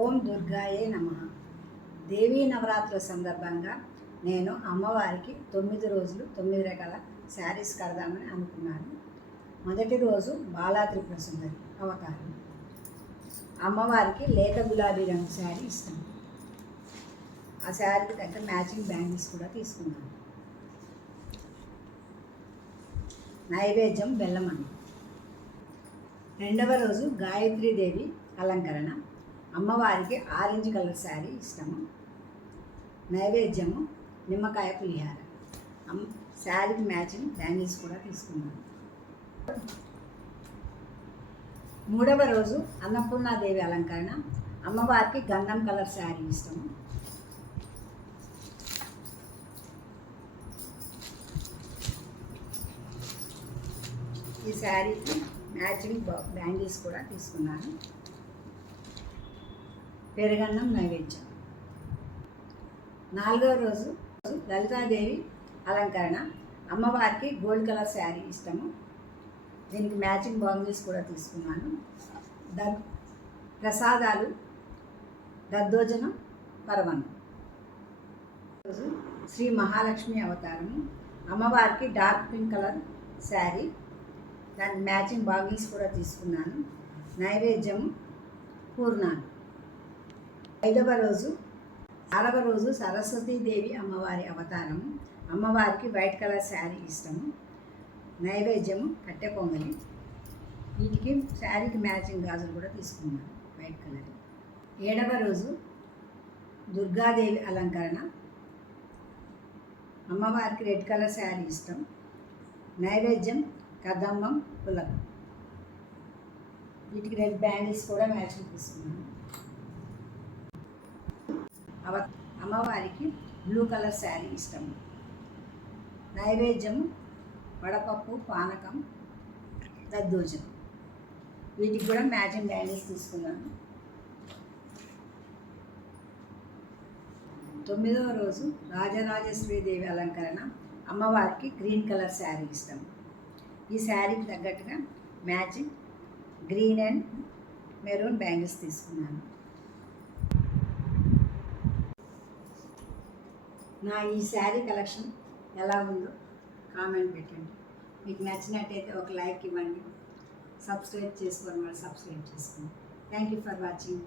ఓం దుర్గాయే నమః. దేవీ నవరాత్రుల సందర్భంగా నేను అమ్మవారికి 9 రోజులు 9 రకాల శారీస్ కడదామని అనుకున్నాను. మొదటి రోజు బాలా త్రిపుర సుందరి అవతారం. అమ్మవారికి లేత గులాబీ రంగు శారీ ఇష్టం. ఆ శారీకి తగ్గ మ్యాచింగ్ బ్యాంగిల్స్ కూడా తీసుకున్నాను. నైవేద్యం బెల్లమన్నం. రెండవ రోజు గాయత్రీదేవి అలంకరణ. అమ్మవారికి ఆరెంజ్ కలర్ శారీ ఇష్టము. నైవేద్యము నిమ్మకాయ పులిహార. శారీకి మ్యాచింగ్ బ్యాంగిల్స్ కూడా తీసుకున్నాను. మూడవ రోజు అన్నపూర్ణాదేవి అలంకరణ. అమ్మవారికి గంధం కలర్ శారీ ఇష్టము. ఈ శారీకి మ్యాచింగ్ బ్యాంగిల్స్ కూడా తీసుకున్నాను. పెరుగన్నం నైవేద్యం. నాలుగవ రోజు లలితాదేవి అలంకరణ. అమ్మవారికి గోల్డ్ కలర్ శారీ ఇష్టము. దీనికి మ్యాచింగ్ బ్యాంగిల్స్ కూడా తీసుకున్నాను. ప్రసాదాలు దద్దోజనం పరవన్నం. రోజు శ్రీ మహాలక్ష్మి అవతారము. అమ్మవారికి డార్క్ పింక్ కలర్ శారీ, దానికి మ్యాచింగ్ బ్యాంగిల్స్ కూడా తీసుకున్నాను. నైవేద్యము పూర్ణాలు. ఐదవ రోజు సరస్వతీదేవి అమ్మవారి అవతారము. అమ్మవారికి వైట్ కలర్ శారీ ఇష్టము. నైవేద్యము కట్టె పొంగలి. వీటికి శారీకి మ్యాచింగ్ గాజులు కూడా తీసుకున్నాను వైట్ కలర్. ఏడవ రోజు దుర్గాదేవి అలంకరణ. అమ్మవారికి రెడ్ కలర్ శారీ ఇష్టం. నైవేద్యం కదంబం పులగం. వీటికి రెడ్ బ్యాంగిల్స్ కూడా మ్యాచింగ్ తీసుకున్నాను. అమ్మవారికి బ్లూ కలర్ శారీ ఇష్టం. నైవేద్యము వడపప్పు పానకం దద్దోజనం. వీటికి కూడా మ్యాచింగ్ బ్యాంగిల్స్ తీసుకున్నాను. 9వ రోజు రాజరాజేశ్వరీదేవి అలంకరణ. అమ్మవారికి గ్రీన్ కలర్ శారీ ఇష్టం. ఈ శారీకి తగ్గట్టుగా matching green and maroon bangles తీసుకున్నాను. నా ఈ శారీ కలెక్షన్ ఎలా ఉందో కామెంట్ పెట్టండి. మీకు నచ్చినట్టయితే ఒక లైక్ ఇవ్వండి. సబ్స్క్రైబ్ చేసుకోండి. సబ్స్క్రైబ్ చేసుకోండి. Thank you for watching.